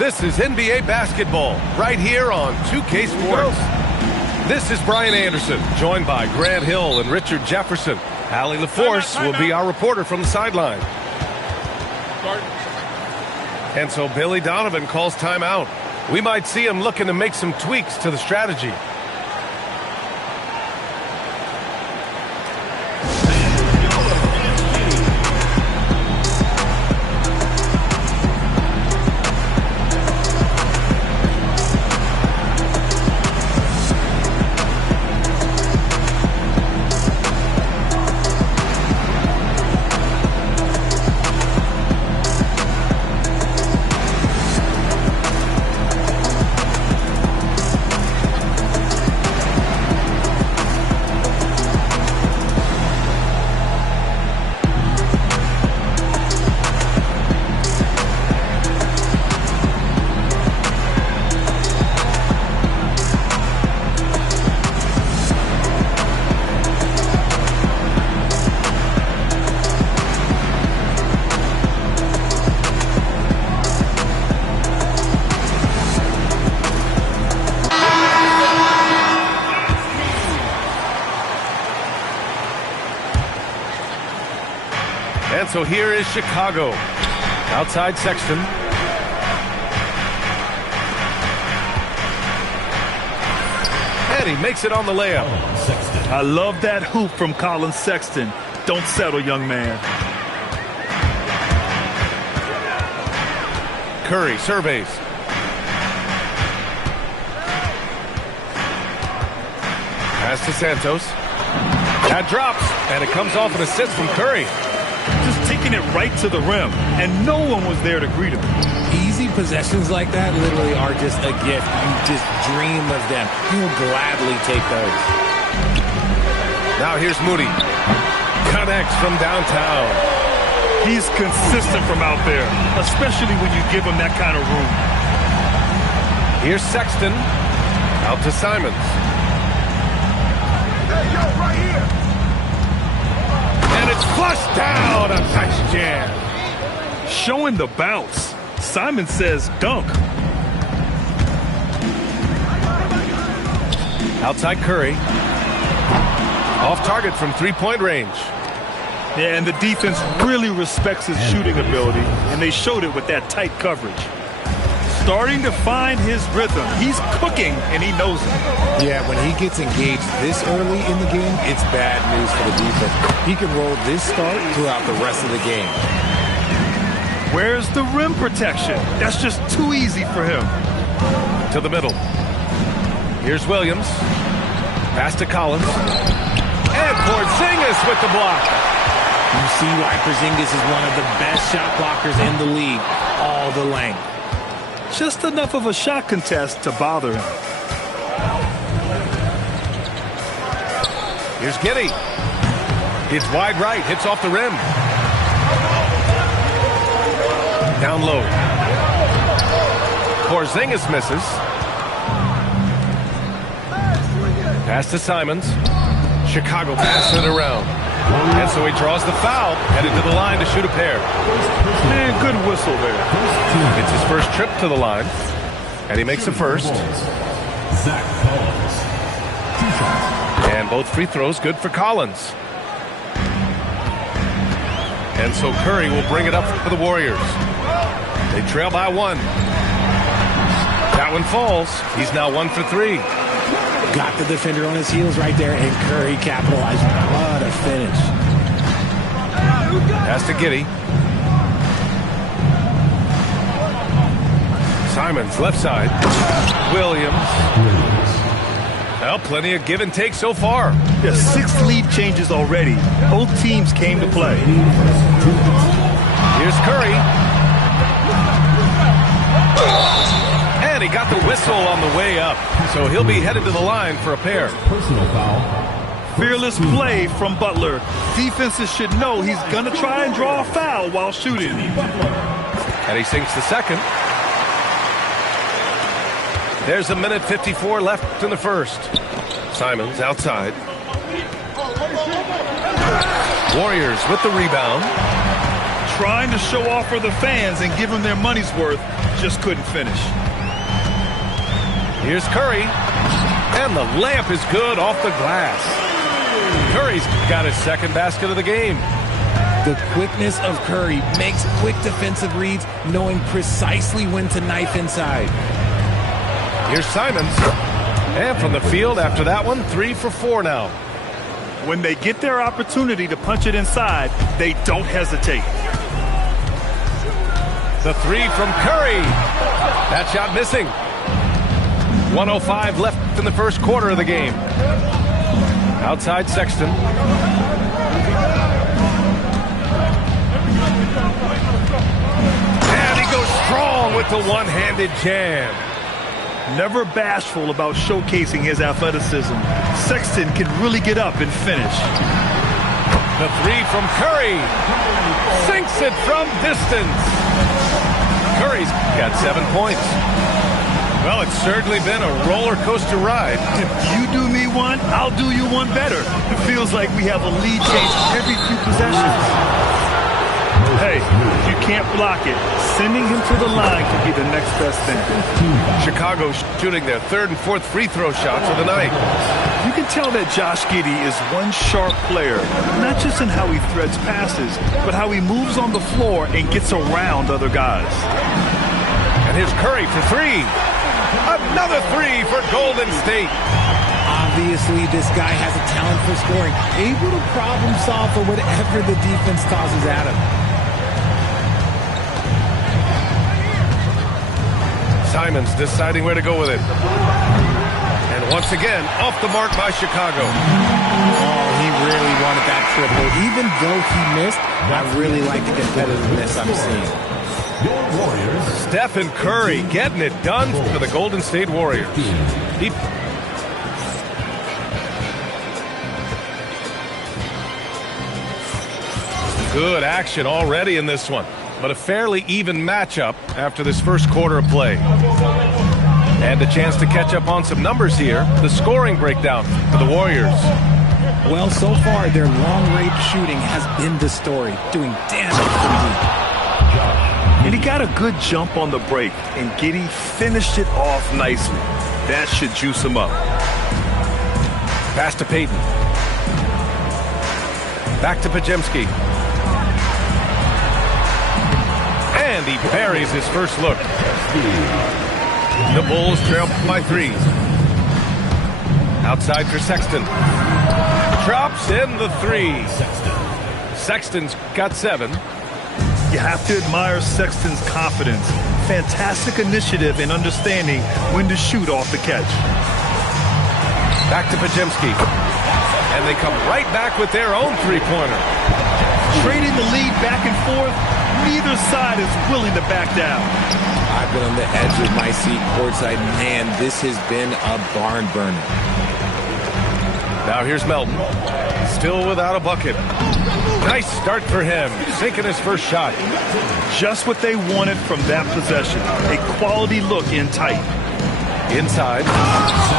This is NBA basketball right here on 2K Sports. This is Brian Anderson, joined by Grant Hill and Richard Jefferson. Allie LaForce will be our reporter from the sideline. And so Billy Donovan calls timeout. We might see him looking to make some tweaks to the strategy. And so here is Chicago. Outside Sexton. And he makes it on the layup. I love that hoop from Colin Sexton. Don't settle, young man. Curry surveys. Pass to Santos. That drops, and it comes off an assist from Curry. Just taking it right to the rim, and no one was there to greet him. Easy possessions like that literally are just a gift. You just dream of them. You'll gladly take those. Now here's Moody. Connects from downtown. He's consistent from out there, especially when you give him that kind of room. Here's Sexton. Out to Simons. Hey, yo, right here. And it's flushed down. A nice jam. Showing the bounce. Simon says dunk. Outside Curry. Off target from three-point range. Yeah, and the defense really respects his shooting ability, and they showed it with that tight coverage. Starting to find his rhythm. He's cooking, and he knows it. Yeah, when he gets engaged this early in the game, it's bad news for the defense. He can roll this start throughout the rest of the game. Where's the rim protection? That's just too easy for him. To the middle. Here's Williams. Pass to Collins. And Porzingis with the block. You see why Porzingis is one of the best shot blockers in the league. All the length. Just enough of a shot contest to bother him. Here's Giddey. It's wide right. Hits off the rim. Down low. Porzingis misses. Pass to Simons. Chicago passing it around. And so he draws the foul, headed to the line to shoot a pair. Man, good whistle there. It's his first trip to the line, and he makes the first. And both free throws good for Collins. And so Curry will bring it up for the Warriors. They trail by one. That one falls. He's now 1 for 3. Got the defender on his heels right there, and Curry capitalized. What a finish. Pass to Giddey. Simons, left side. Williams. Well, plenty of give and take so far. Yeah, 6 lead changes already. Both teams came to play. Here's Curry. And he got the whistle on the way up. So he'll be headed to the line for a pair. Personal foul. Fearless play from Butler. Defenses should know he's going to try and draw a foul while shooting. And he sinks the second. There's 1:54 left in the first. Simons outside. Warriors with the rebound. Trying to show off for the fans and give them their money's worth, just couldn't finish. Here's Curry, and the layup is good off the glass. Curry's got his second basket of the game. The quickness of Curry makes quick defensive reads, knowing precisely when to knife inside. Here's Simons, and from the field after that one, 3 for 4 now. When they get their opportunity to punch it inside, they don't hesitate. The 3 from Curry. That shot missing. 1:05 left in the first quarter of the game. Outside Sexton. And he goes strong with the one-handed jam. Never bashful about showcasing his athleticism, Sexton can really get up and finish. The 3 from Curry. Sinks it from distance. Curry's got 7 points. Well, it's certainly been a roller coaster ride. If you do me one, I'll do you one better. It feels like we have a lead change every few possessions. Hey, if you can't block it, sending him to the line can be the next best thing. Chicago shooting their 3rd and 4th free throw shots of the night. You can tell that Josh Giddey is one sharp player, not just in how he threads passes, but how he moves on the floor and gets around other guys. And here's Curry for 3. Another 3 for Golden State. Obviously, this guy has a talent for scoring, able to problem solve for whatever the defense tosses at him. Simons deciding where to go with it. And once again, off the mark by Chicago. Oh, he really wanted that triple. Even though he missed, I really like the competitiveness I'm seeing. Stephen Curry getting it done for the Golden State Warriors. Good action already in this one, but a fairly even matchup after this first quarter of play. And a chance to catch up on some numbers here. The scoring breakdown for the Warriors. Well, so far, their long-range shooting has been the story, doing damage from deep. And he got a good jump on the break, and Giddey finished it off nicely. That should juice him up. Pass to Payton. Back to Podziemski. And he buries his first look. The Bulls trail by 3. Outside for Sexton. Drops in the 3. Sexton's got 7. You have to admire Sexton's confidence. Fantastic initiative in understanding when to shoot off the catch. Back to Podziemski. And they come right back with their own three-pointer. Trading the lead back and forth, neither side is willing to back down. I've been on the edge of my seat courtside. Man, this has been a barn burner. Now here's Melton. Still without a bucket. Nice start for him, sinking his first shot. Just what they wanted from that possession. A quality look in tight. Inside.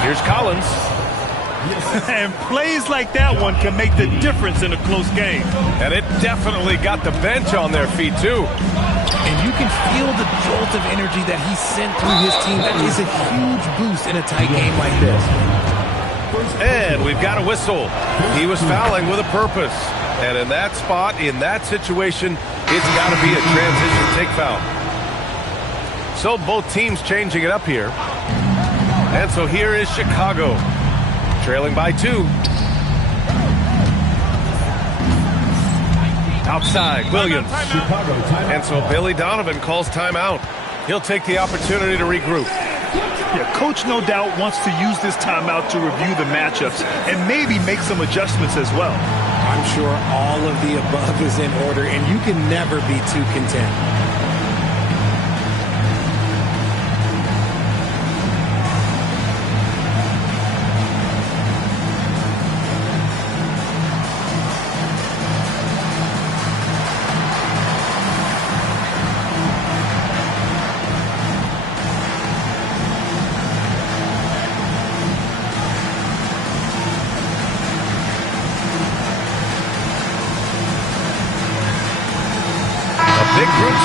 Here's Collins. And plays like that one can make the difference in a close game. And it definitely got the bench on their feet, too. And you can feel the jolt of energy that he sent through his team. That is a huge boost in a tight game like this. And we've got a whistle. He was fouling with a purpose. And in that spot, in that situation, it's got to be a transition take foul. So both teams changing it up here. And so here is Chicago, trailing by 2. Outside, Williams. And so Billy Donovan calls timeout. He'll take the opportunity to regroup. Yeah, Coach no doubt wants to use this timeout to review the matchups and maybe make some adjustments as well. I'm sure all of the above is in order, and you can never be too content.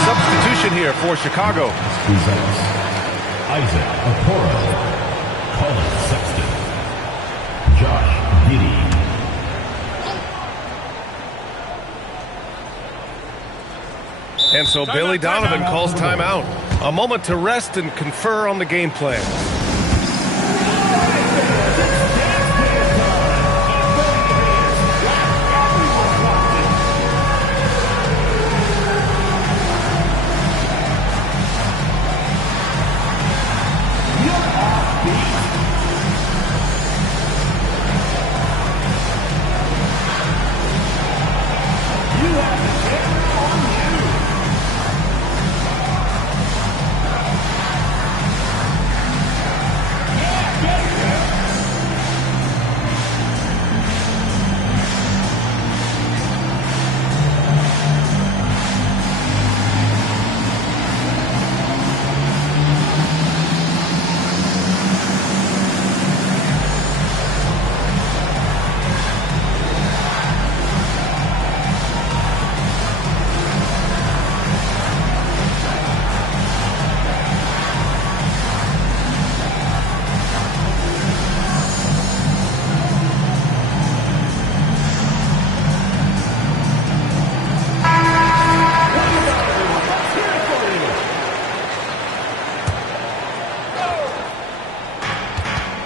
Substitution here for Chicago. Presents Isaac Okoro, Colin Sexton, Josh Giddey. And so Billy Donovan calls timeout. A moment to rest and confer on the game plan.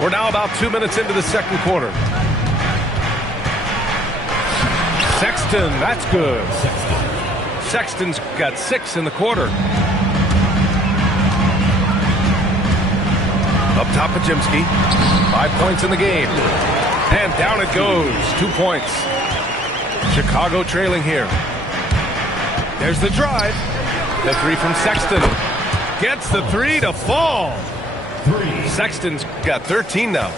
We're now about 2 minutes into the second quarter. Sexton, that's good. Sexton's got 6 in the quarter. Up top, Podziemski. 5 points in the game. And down it goes. 2 points. Chicago trailing here. There's the drive. The 3 from Sexton. Gets the 3 to fall. Sexton's got 13 now.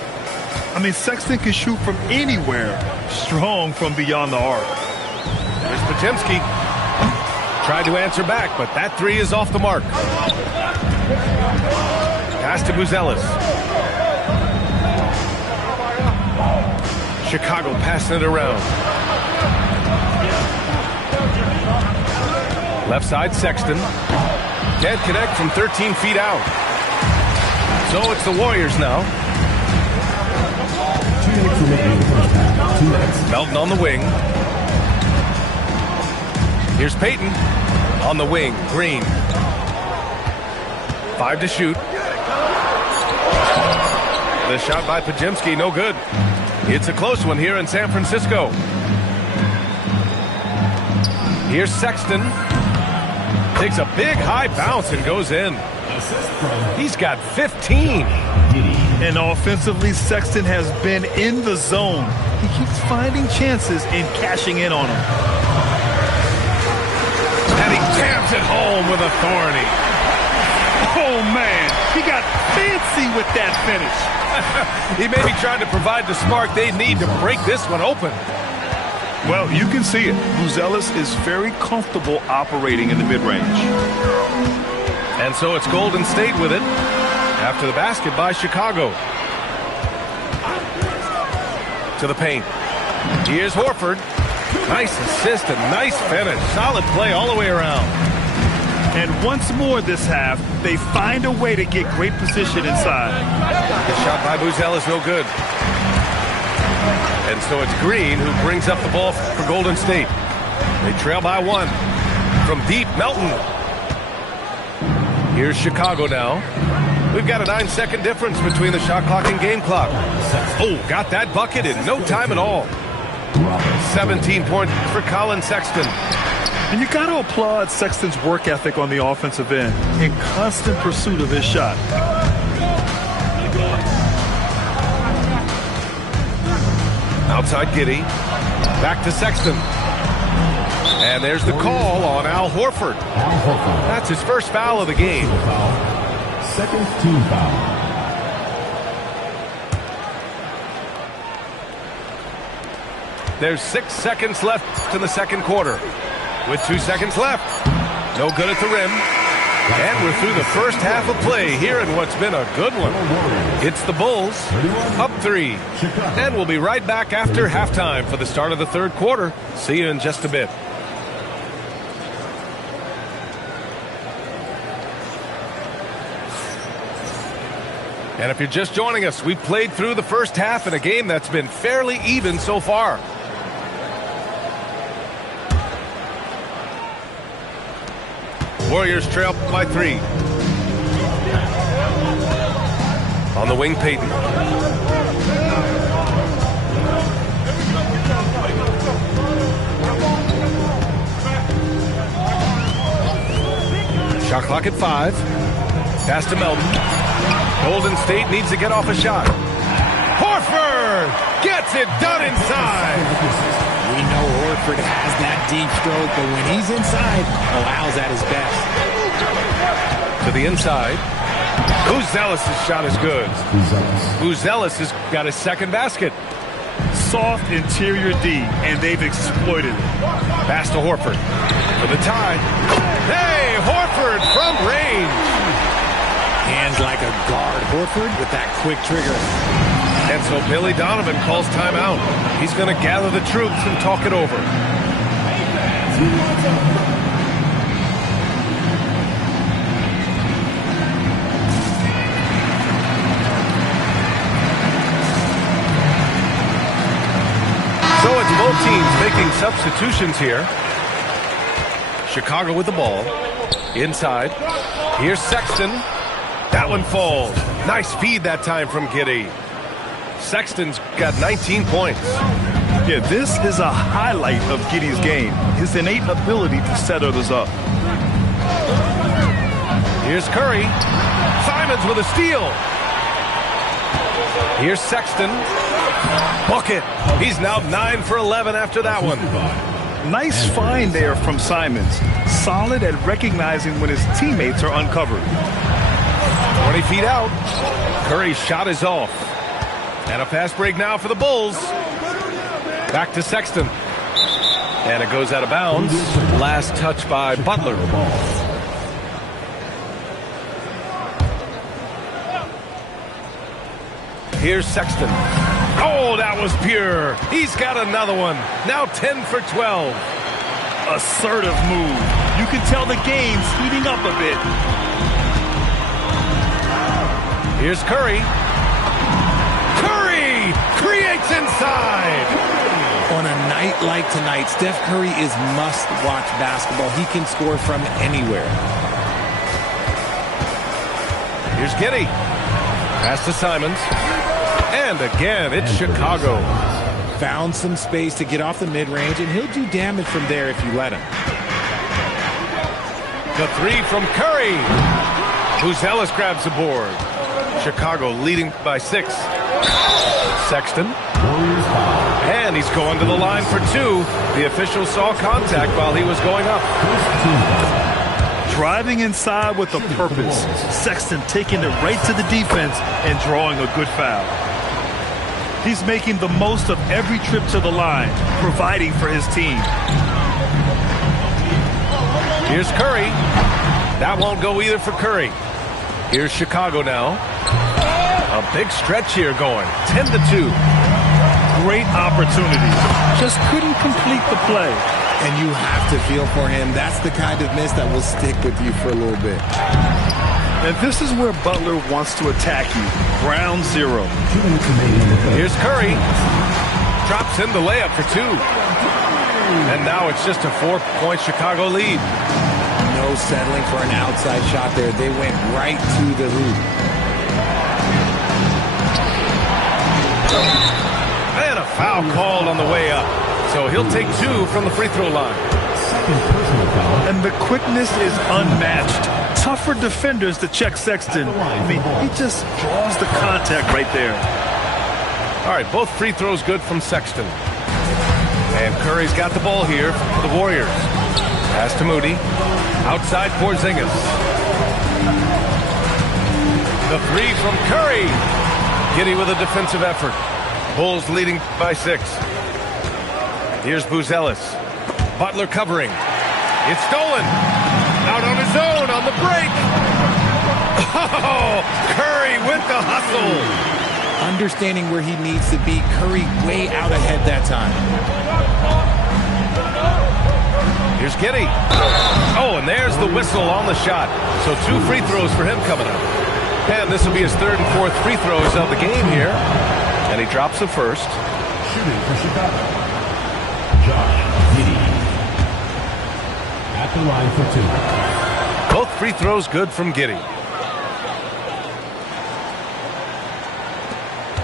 I mean, Sexton can shoot from anywhere. Strong from beyond the arc. There's Podziemski. Tried to answer back, but that 3 is off the mark. Pass to Buzelis. Chicago passing it around. Left side, Sexton. Can't connect from 13 feet out. So it's the Warriors now. 2 minutes remaining in the first half. 2 minutes. Melton on the wing. Here's Payton on the wing. Green. 5 to shoot. The shot by Podziemski, no good. It's a close one here in San Francisco. Here's Sexton. Takes a big high bounce and goes in. He's got 15. And offensively, Sexton has been in the zone. He keeps finding chances and cashing in on them. And he jams it home with authority. Oh, man. He got fancy with that finish. He may be trying to provide the spark they need to break this one open. Well, you can see it. Buzelis is very comfortable operating in the mid-range. And so it's Golden State with it after the basket by Chicago. To the paint. Here's Horford. Nice assist and nice finish. Solid play all the way around. And once more this half, they find a way to get great position inside. The shot by Buzelis, no good. And so it's Green who brings up the ball for Golden State. They trail by 1. From deep, Melton. Here's Chicago now. We've got a 9-second difference between the shot clock and game clock. Oh, got that bucket in no time at all. 17 points for Colin Sexton. And you got to applaud Sexton's work ethic on the offensive end in constant pursuit of his shot. Outside Giddey. Back to Sexton. And there's the call on Al Horford. That's his first foul of the game. Second team foul. There's 6 seconds left in the second quarter. With 2 seconds left. No good at the rim. And we're through the first half of play here in what's been a good one. It's the Bulls up 3. And we'll be right back after halftime for the start of the third quarter. See you in just a bit. And if you're just joining us, we've played through the first half in a game that's been fairly even so far. Warriors trail by 3. On the wing, Peyton. Shot clock at 5. Pass to Melton. Golden State needs to get off a shot. Horford gets it done inside. We know Horford has that deep stroke, but when he's inside, Al's at his best. To the inside. Buzelis' shot is good. Buzelis has got his second basket. Soft interior D, and they've exploited it. Pass to Horford. For the tie. Hey, Horford from range. Hands like a guard. Horford with that quick trigger. And so Billy Donovan calls timeout. He's going to gather the troops and talk it over. So it's both teams making substitutions here. Chicago with the ball. Inside. Here's Sexton. That one falls. Nice feed that time from Giddey. Sexton's got 19 points. Yeah, this is a highlight of Giddey's game. His innate ability to set others up. Here's Curry. Simons with a steal. Here's Sexton. Bucket. He's now 9 for 11 after that one. Nice find there from Simons. Solid at recognizing when his teammates are uncovered. 20 feet out. Curry's shot is off. And a fast break now for the Bulls. Back to Sexton. And it goes out of bounds. Last touch by Butler. Here's Sexton. Oh, that was pure. He's got another one. Now 10 for 12. Assertive move. You can tell the game's heating up a bit. Here's Curry. Curry creates inside. On a night like tonight, Steph Curry is must-watch basketball. He can score from anywhere. Here's Giddey. Pass to Simons. And again, it's Chicago. Found some space to get off the mid-range, and he'll do damage from there if you let him. The 3 from Curry. Buzelis grabs the board. Chicago leading by 6. Sexton. And he's going to the line for 2. The official saw contact while he was going up. Driving inside with a purpose. Sexton taking it right to the defense and drawing a good foul. He's making the most of every trip to the line, providing for his team. Here's Curry. That won't go either for Curry. Here's Chicago now. A big stretch here going. 10-2. Great opportunity. Just couldn't complete the play. And you have to feel for him. That's the kind of miss that will stick with you for a little bit. And this is where Butler wants to attack you. Ground 0. Here's Curry. Drops in the layup for 2. And now it's just a 4-point Chicago lead. No settling for an outside shot there. They went right to the hoop. And a foul called on the way up. So he'll take 2 from the free throw line. And the quickness is unmatched. Tough for defenders to check Sexton. I mean, he just draws the contact right there. All right, both free throws good from Sexton. And Curry's got the ball here for the Warriors. Pass to Moody. Outside Porzingis. The 3 from Curry. Giddey with a defensive effort. Bulls leading by 6. Here's Buzelis. Butler covering. It's stolen. Out on his own on the break. Oh, Curry with the hustle. Understanding where he needs to be. Curry way out ahead that time. Here's Giddey. Oh, and there's the whistle on the shot. So 2 free throws for him coming up. And this will be his third and fourth free throws of the game here. And he drops the first. Shooting for Chicago, Josh Giddey. At the line for two. Both free throws good from Giddey.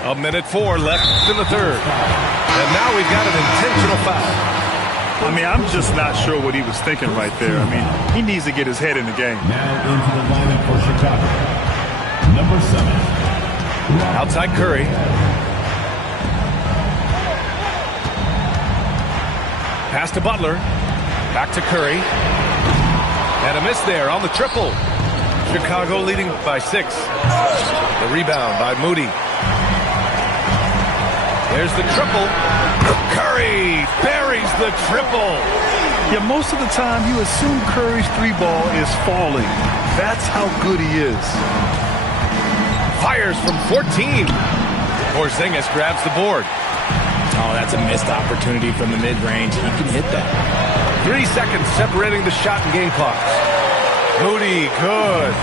1:04 left in the third. And now we've got an intentional foul. I mean, I'm just not sure what he was thinking right there. I mean, he needs to get his head in the game. Now into the lineup for Chicago, number 7. Outside Curry. Pass to Butler. Back to Curry. And a miss there on the triple. Chicago leading by 6. The rebound by Moody. There's the triple. Curry buries the triple. Yeah, most of the time you assume Curry's three ball is falling. That's how good he is. Fires from 14. Porzingis grabs the board. Oh, that's a missed opportunity from the mid-range. He can hit that. 3 seconds separating the shot and game clocks. Moody, good.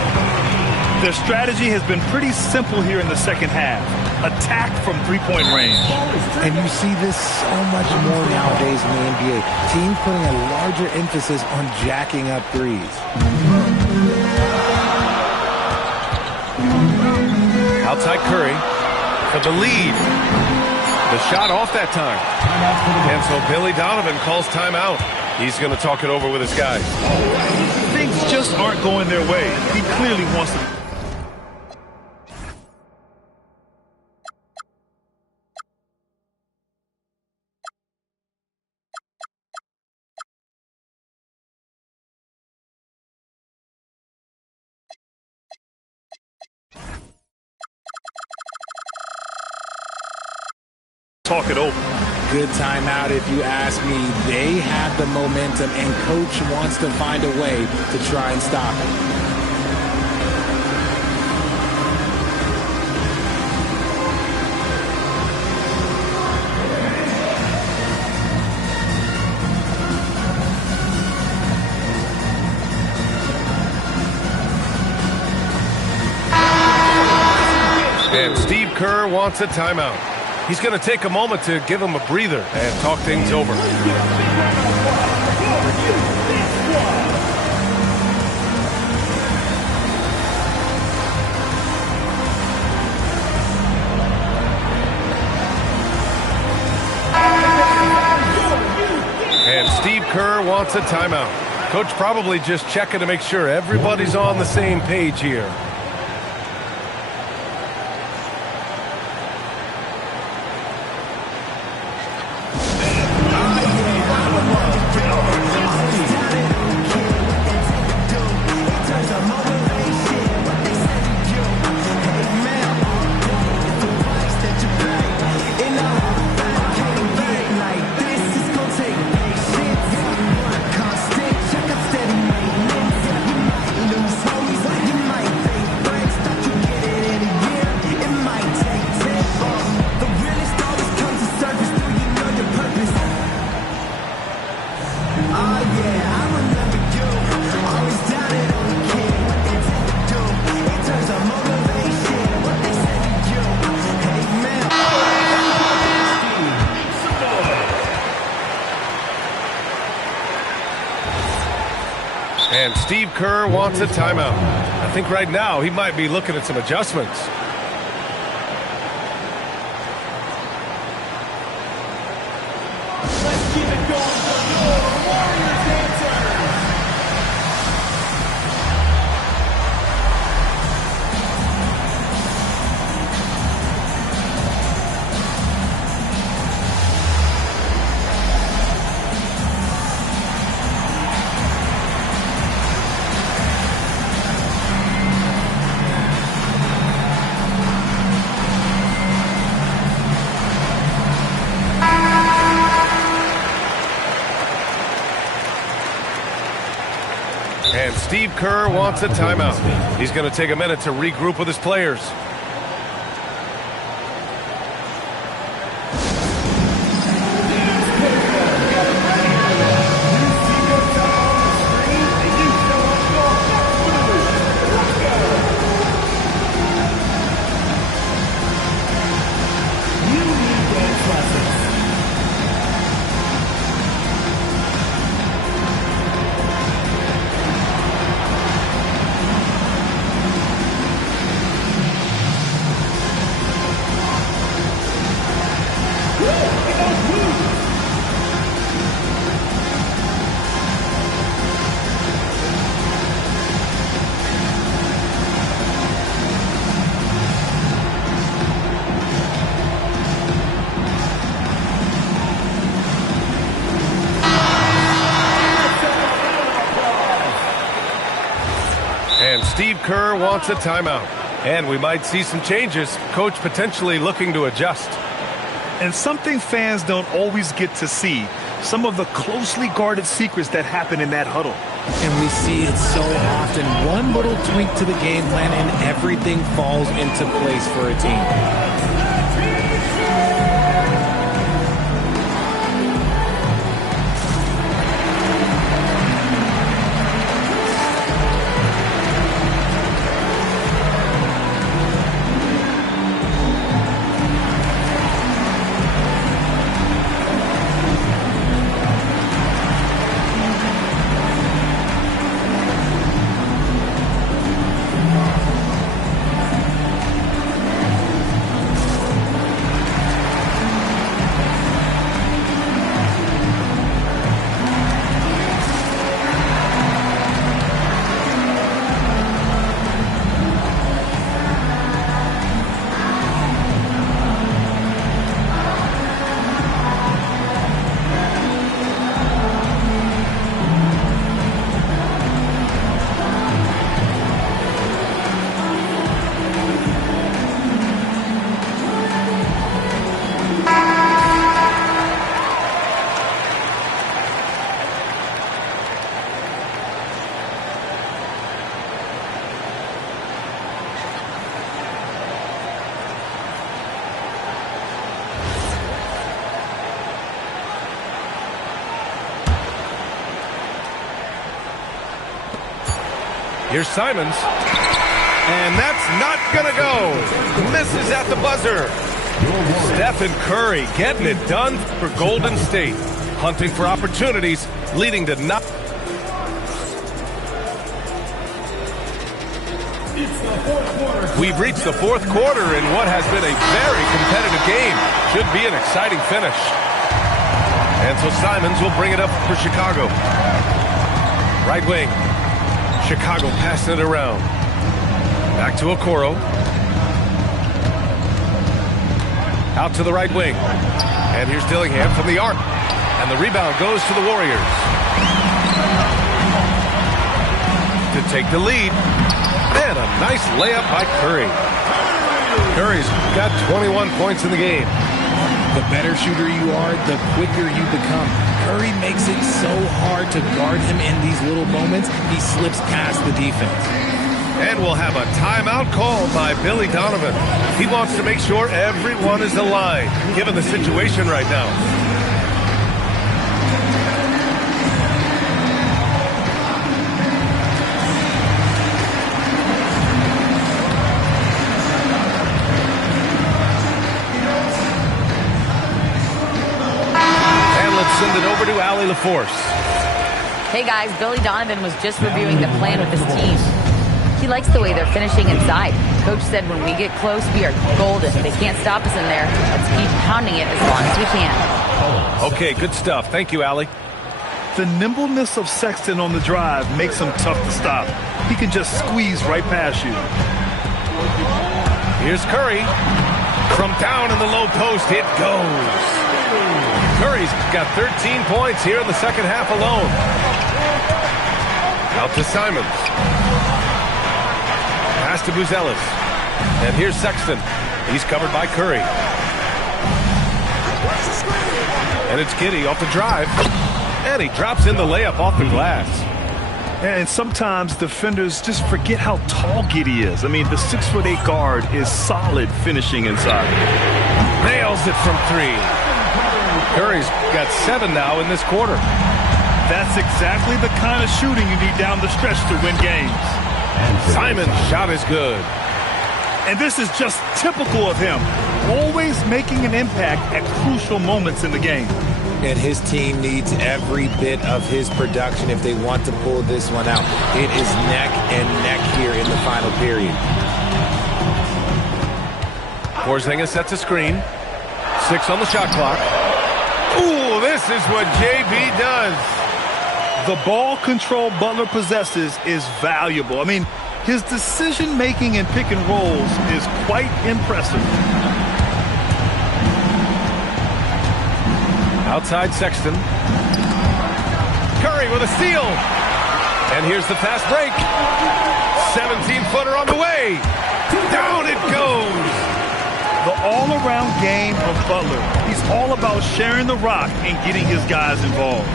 Their strategy has been pretty simple here in the second half. Attack from three-point range. And you see this so much more nowadays in the NBA. Teams putting a larger emphasis on jacking up threes. Outside Curry for the lead. The shot off that time. And so Billy Donovan calls timeout. He's going to talk it over with his guys. Things just aren't going their way. He clearly wants to... talk it over. Good timeout if you ask me. They have the momentum, and coach wants to find a way to try and stop it. And Steve Kerr wants a timeout. He's going to take a moment to give him a breather and talk things over. And Steve Kerr wants a timeout. Coach probably just checking to make sure everybody's on the same page here. And Steve Kerr wants a timeout. I think right now he might be looking at some adjustments. Let's keep it going for your Warriors dancers. And Steve Kerr wants a timeout. He's going to take a minute to regroup with his players. Kerr wants a timeout. And we might see some changes. Coach potentially looking to adjust. And something fans don't always get to see. Some of the closely guarded secrets that happen in that huddle. And we see it so often. One little tweak to the game plan and everything falls into place for a team. Here's Simons. And that's not going to go. Misses at the buzzer. Stephen Curry getting it done for Golden State. Hunting for opportunities, leading to not. We've reached the fourth quarter in what has been a very competitive game. Should be an exciting finish. And so Simons will bring it up for Chicago. Right wing. Chicago passing it around. Back to Okoro. Out to the right wing. And here's Dillingham from the arc. And the rebound goes to the Warriors. To take the lead. And a nice layup by Curry. Curry's got 21 points in the game. The better shooter you are, the quicker you become. Curry makes it so hard to guard him in these little moments. He slips past the defense. And we'll have a timeout called by Billy Donovan. He wants to make sure everyone is aligned, given the situation right now. Send it over to Allie LaForce. Hey guys, Billy Donovan was just reviewing the plan with his team. He likes the way they're finishing inside. Coach said when we get close, we are golden. They can't stop us in there. Let's keep pounding it as long as we can. Okay, good stuff. Thank you, Allie. The nimbleness of Sexton on the drive makes him tough to stop. He can just squeeze right past you. Here's Curry. From down in the low post, it goes. Curry's got 13 points here in the second half alone. Out to Simons. Pass to Buzelis. And here's Sexton. He's covered by Curry. And it's Giddey off the drive. And he drops in the layup off the glass. And sometimes defenders just forget how tall Giddey is. I mean, the 6'8" guard is solid finishing inside. Nails it from three. Curry's got 7 now in this quarter. That's exactly the kind of shooting you need down the stretch to win games. Simon's shot is good. And this is just typical of him. Always making an impact at crucial moments in the game. And his team needs every bit of his production if they want to pull this one out. It is neck and neck here in the final period. Porzingis sets a screen. 6 on the shot clock. Ooh, this is what JB does. The ball control Butler possesses is valuable. I mean, his decision-making in pick and rolls is quite impressive. Outside Sexton. Curry with a steal. And here's the fast break. 17-footer on the way. Down it goes. The all-around game of Butler. He's all about sharing the rock and getting his guys involved.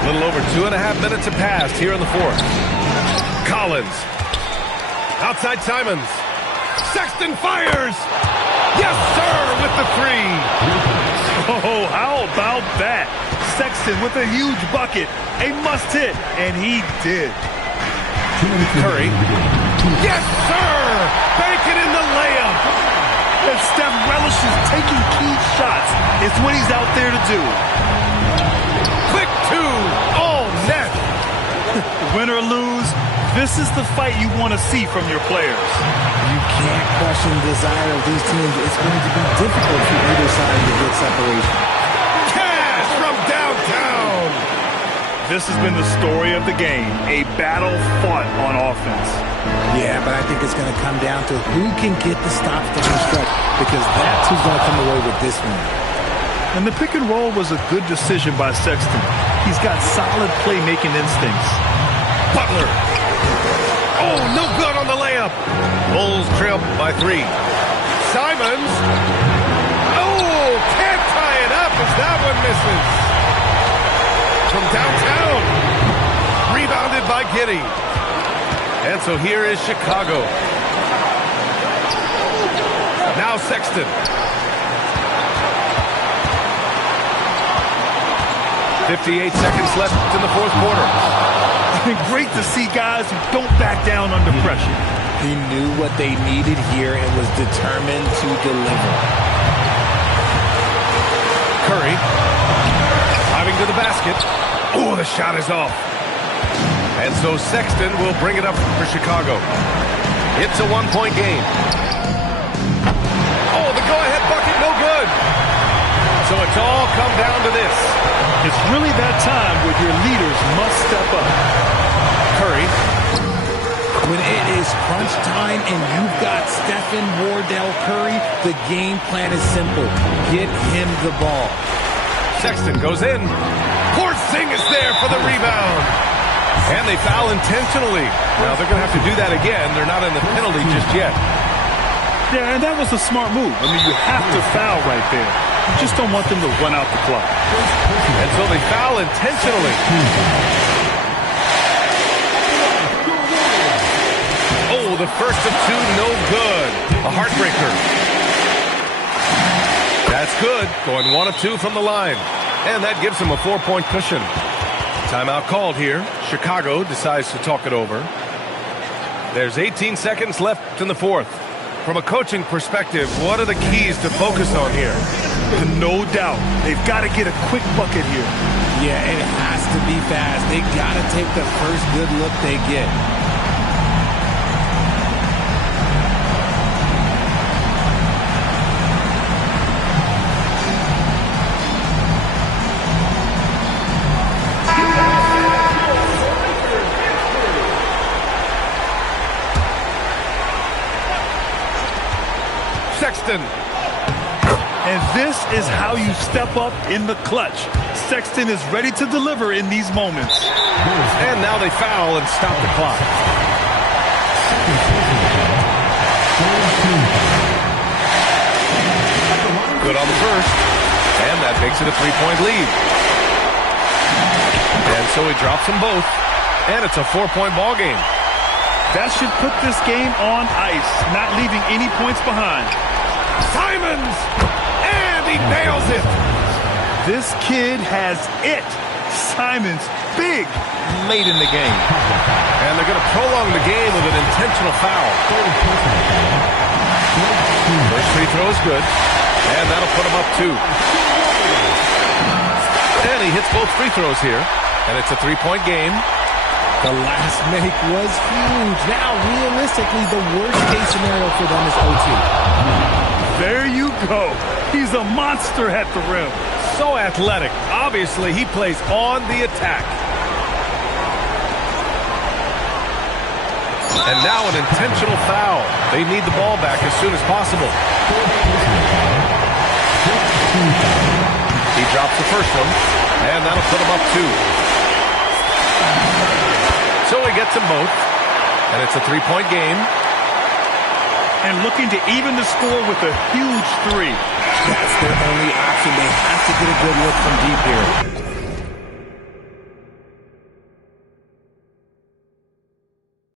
A little over 2.5 minutes have passed here in the fourth. Collins. Outside Simons. Sexton fires. Yes, sir, with the three. Oh, how about that? Sexton with a huge bucket. A must hit, and he did. Curry. Yes, sir! Bank it in the layup. And Steph relishes taking key shots. It's what he's out there to do. Quick two. All net. Win or lose, this is the fight you want to see from your players. You can't question the desire of these teams. It's going to be difficult for either side to get separation. Cash from downtown. This has been the story of the game, a battle fought on offense. Yeah, but I think it's going to come down to who can get the stops down the stretch, because that's who's going to come away with this one. And the pick and roll was a good decision by Sexton. He's got solid playmaking instincts. Butler. Oh, no good on the layup. Bulls trail by 3. Simons. Oh, can't tie it up as that one misses. From downtown. Rebounded by Giddey. And so here is Chicago. Now Sexton. .58 seconds left in the fourth quarter. Great to see guys who don't back down under pressure. He knew what they needed here and was determined to deliver. Curry. Driving to the basket. Oh, the shot is off. And so Sexton will bring it up for Chicago. It's a one-point game. Oh, the go-ahead bucket, no good. So it's all come down to this. It's really that time where your leaders must step up. Curry. When it is crunch time and you've got Stephen Wardell Curry, the game plan is simple. Get him the ball. Sexton goes in. Porzingis there for the rebound. And they foul intentionally. Now they're going to have to do that again. They're not in the penalty just yet. Yeah, and that was a smart move. I mean, you have to foul right there. You just don't want them to run out the clock. And so they foul intentionally. Oh, the first of two, no good. A heartbreaker. That's good. Going 1 of 2 from the line. And that gives them a 4-point cushion. Timeout called here. Chicago decides to talk it over. There's 18 seconds left in the fourth. From a coaching perspective, what are the keys to focus on here? No doubt. They've got to get a quick bucket here. Yeah, it has to be fast. They got to take the first good look they get. Sexton. And this is how you step up in the clutch. Sexton is ready to deliver in these moments. And now they foul and stop the clock. Good on the first. And that makes it a 3-point lead. And so he drops them both. And it's a 4-point ball game. That should put this game on ice, not leaving any points behind. Simons! And he nails it! This kid has it. Simons, big, late in the game. And they're going to prolong the game with an intentional foul. First free throw is good. And that'll put him up 2. And he hits both free throws here. And it's a 3-point game. The last make was huge. Now, realistically, the worst-case scenario for them is OT. There you go. He's a monster at the rim. So athletic. Obviously, he plays on the attack. And now an intentional foul. They need the ball back as soon as possible. He drops the first one, and that'll put him up 2. he gets them both. And it's a three-point game. And looking to even the score with a huge three. That's their only option. They have to get a good look from deep here.